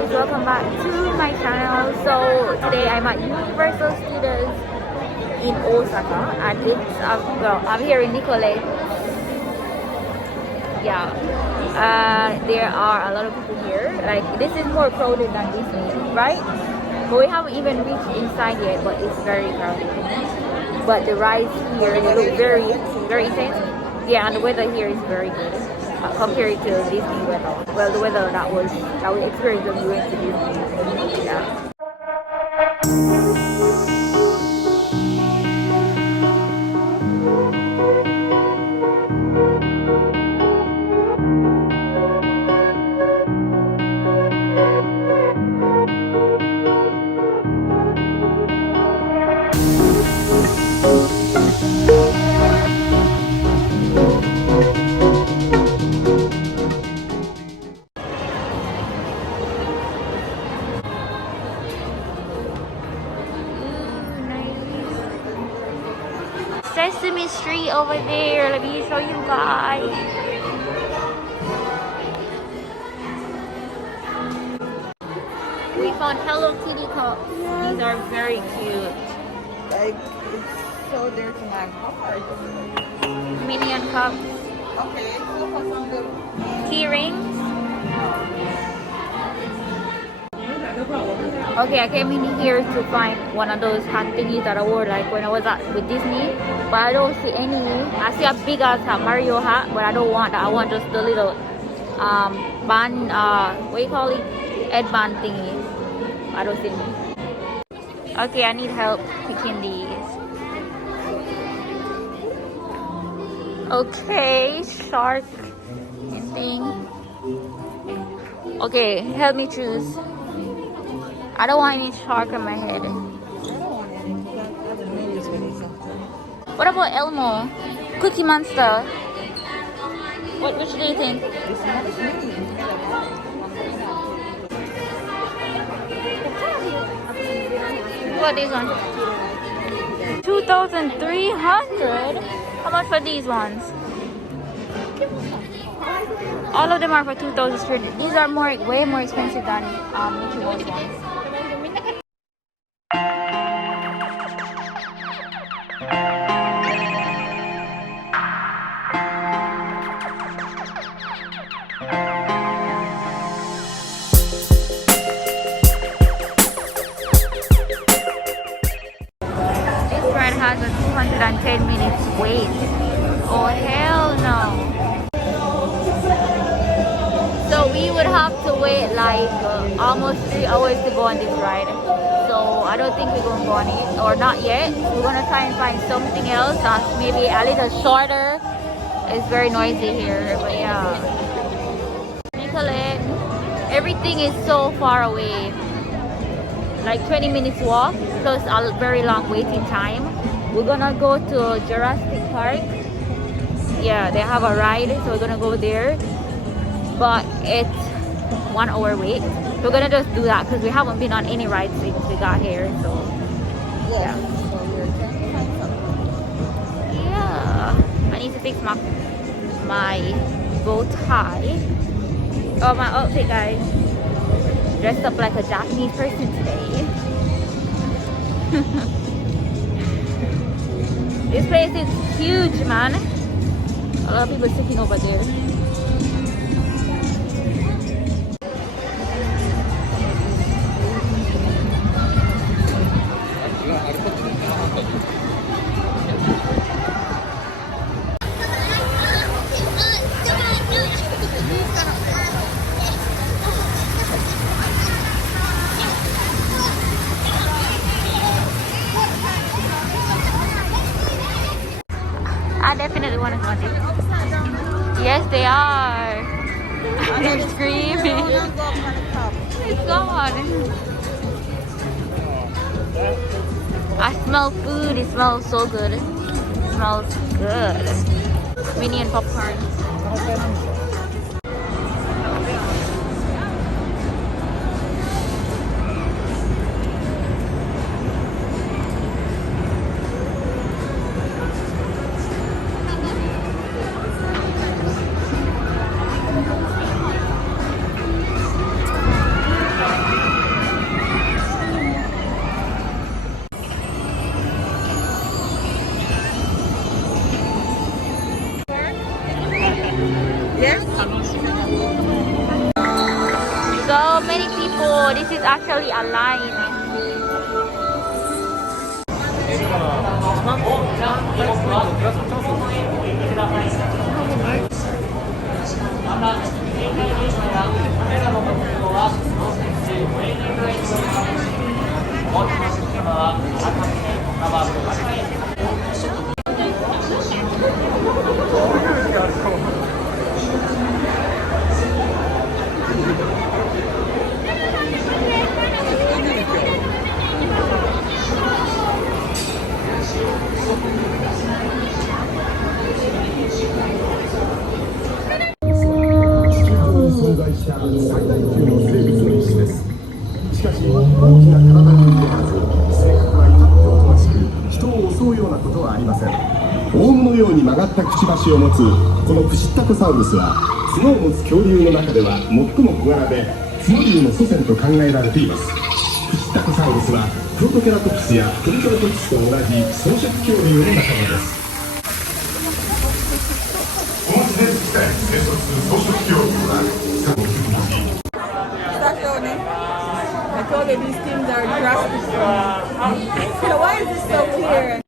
guys, welcome back to my channel. So today I'm at Universal Studios in Osaka, and it's well, I'm here in Nicolette. Yeah, there are a lot of people here. Like, this is more crowded than Disney, right? But we haven't even reached inside yet, but it's very crowded. But the rides here, they look very intense. Yeah, and the weather here is very good compared to Disney weather. Well, the weather that we experienced when we went to Disney. Yeah. Sesame Street over there. Let me show you guys. We found Hello Kitty cups. These are very cute. Like, it's so dear to my heart. Minion cups. Okay, so for some good. Key rings. Okay, I came in here to find one of those hat thingies that I wore like when I was with Disney, but I don't see any. I see a big ass hat, Mario hat, but I don't want that. I want just the little band, what do you call it? Headband thingy. I don't see any. Okay, I need help picking these. Okay, shark and thing. Okay, help me choose. I don't want any shark on my head. I don't want any. That's really really something. What about Elmo? Cookie Monster. Which do you think? It's not really. What this one? 2,300. How much for these ones? All of them are for 2,300. These are way more expensive than Mickey Mouse ones. This ride has a 210 minutes wait. Oh hell no. So we would have to wait like almost 3 hours to go on this ride. So I don't think we're gonna go on it, or not yet. We're gonna try and find something else that's maybe a little shorter. It's very noisy here, but yeah. Nicolette, everything is so far away. Like 20 minutes walk plus a very long waiting time. We're gonna go to Jurassic Park. Yeah, they have a ride, so we're gonna go there. But it's 1 hour wait. We're gonna just do that because we haven't been on any rides since we got here. So yeah. Yeah. I need to fix my bow tie. Oh, my outfit, guys. Dressed up like a Japanese person today. This place is huge, man. A lot of people sitting over there. I definitely want to go on this. Yes, they are. They're screaming. It's gone. I smell food. It smells so good. It smells good. Mini and popcorn. so many people. This is actually a line.オウムのように曲がったくちばしを持つこのクシッタコサウルスは角を持つ恐竜の中では最も小柄で角竜の祖先と考えられています。クシッタコサウルスはプロトケラトプスやトリケラトプスと同じ草食恐竜の仲間です。この自然地帯に生息する草食恐竜は過去にI told you these things are drastic. So why is this so clear?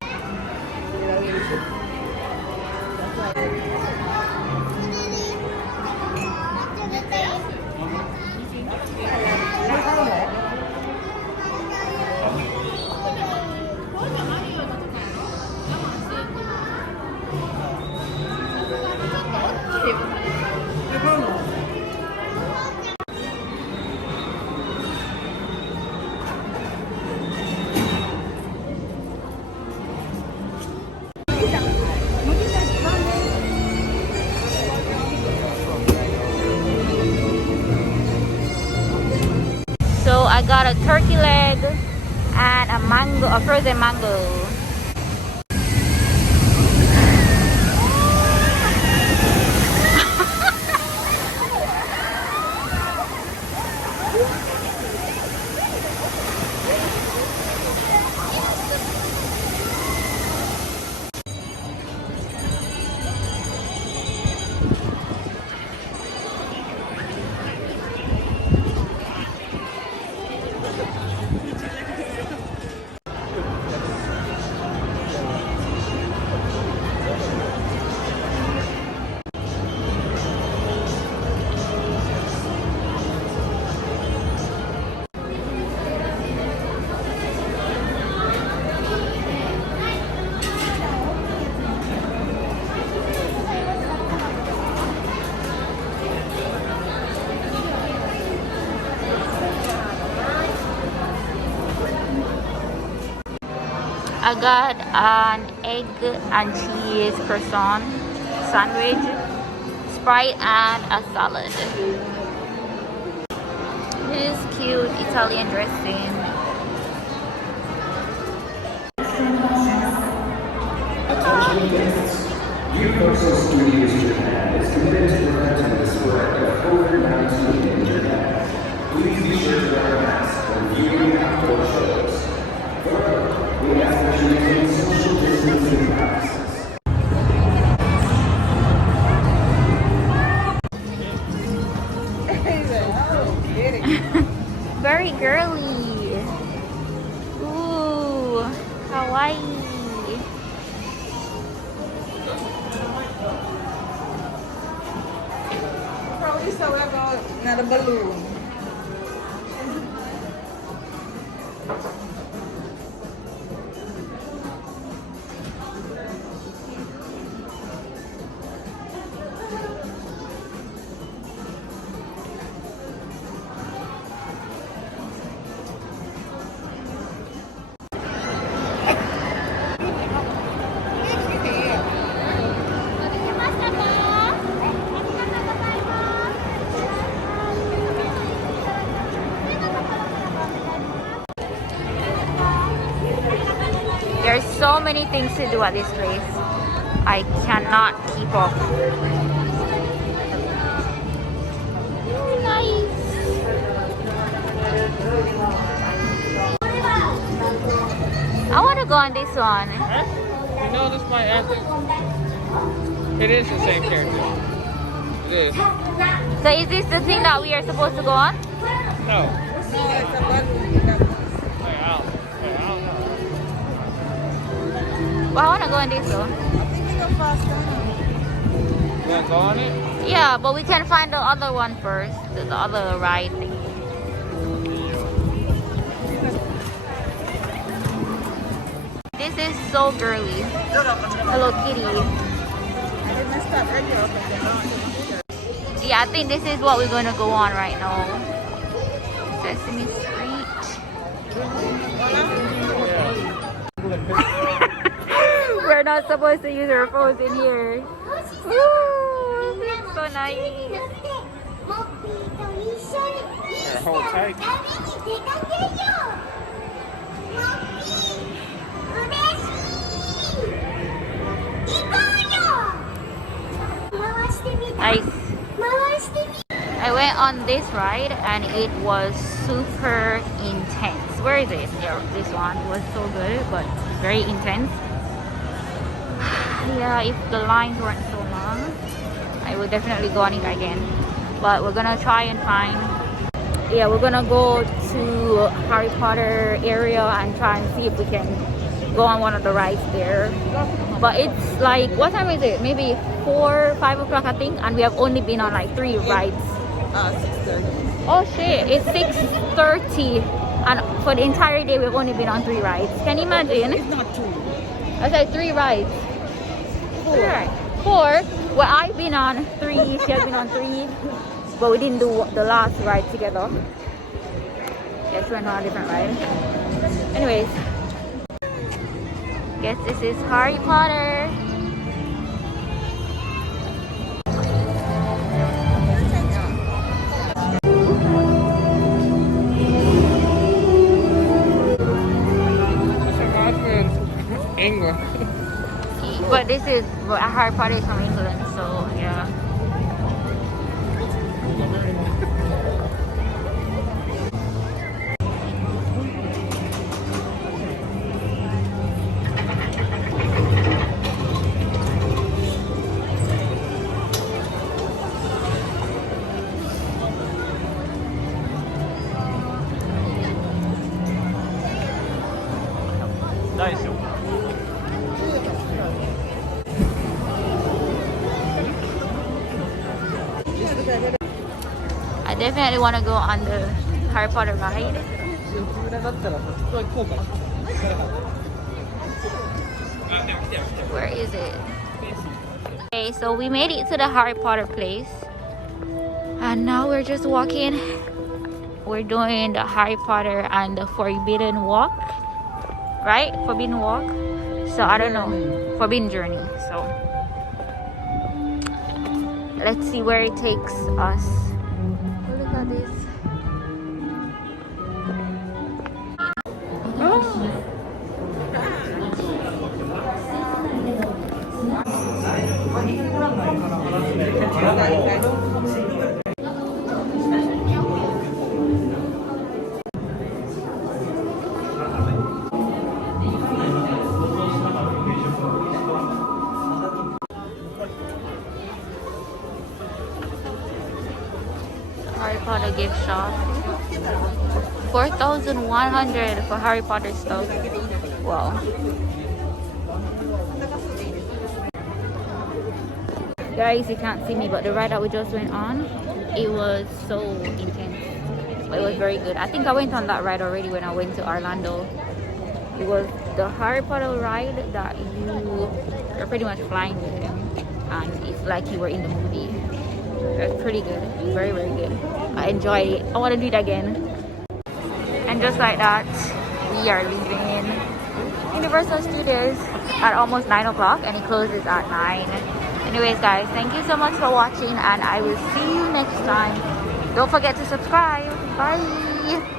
So I got a turkey leg and a mango, a frozen mango. I got an egg and cheese croissant sandwich, Sprite, and a salad. This is cute Italian dressing. Universal Studios Japan is committed to preventing the spread of COVID-19 in Japan. Please be sure to wear a mask when viewing outdoor shows. Further, we ask that you maintain social distancing practices. Very girly. Ooh, kawaii. Probably so about not a balloon. There's so many things to do at this place. I cannot keep up. Nice. I want to go on this one. Huh? You know, this might actually. It is the same character. It is. So is this the thing that we are supposed to go on? No. No, it's a balloon that goes. Hey, I don't know. Well, I wanna go on this though. I think you go faster. You wanna go on it? Yeah, but we can find the other one first. The other ride thing. This is so girly. Hello Kitty. I didn't start regular. Yeah, I think this is what we're gonna go on right now. Sesame Street. We're not supposed to use our phones in here. Ooh, this is so nice. Hold tight. Nice. I went on this ride and it was super intense. Where is it? Yeah, this one was so good but very intense. Yeah, if the lines weren't so long, I would definitely go on it again. But we're gonna try and find. Yeah, we're gonna go to Harry Potter area and try and see if we can go on one of the rides there. But it's like, what time is it? Maybe 4, 5 o'clock I think, and we have only been on like 3 rides. 6:30. Oh shit, it's 6:30 and for the entire day we've only been on 3 rides. Can you imagine? It's not 2. I said 3 rides. 4. Well, I've been on 3, she has been on 3, but we didn't do the last ride together. Yes, we went on a different ride. Anyways, guess this is Harry Potter. This reminds me of England. But this is Harry Potter is from England, so yeah. Nice. I definitely want to go on the Harry Potter ride. Where is it? Okay, so we made it to the Harry Potter place. And now we're just walking. We're doing the Harry Potter and the Forbidden Walk. Right? Forbidden Walk. So I don't know. Forbidden Journey. So let's see where it takes us. Oh, look at this. Harry Potter gift shop. 4,100 for Harry Potter stuff. Wow. Guys, you can't see me, but the ride that we just went on, it was so intense. But it was very good. I think I went on that ride already when I went to Orlando. It was the Harry Potter ride that you're pretty much flying with him. And it's like you were in the movie. It was pretty good. Very, very good. I enjoyed it. I want to do it again. And just like that, we are leaving Universal Studios at almost 9 o'clock and it closes at 9. Anyways guys, thank you so much for watching and I will see you next time. Don't forget to subscribe. Bye.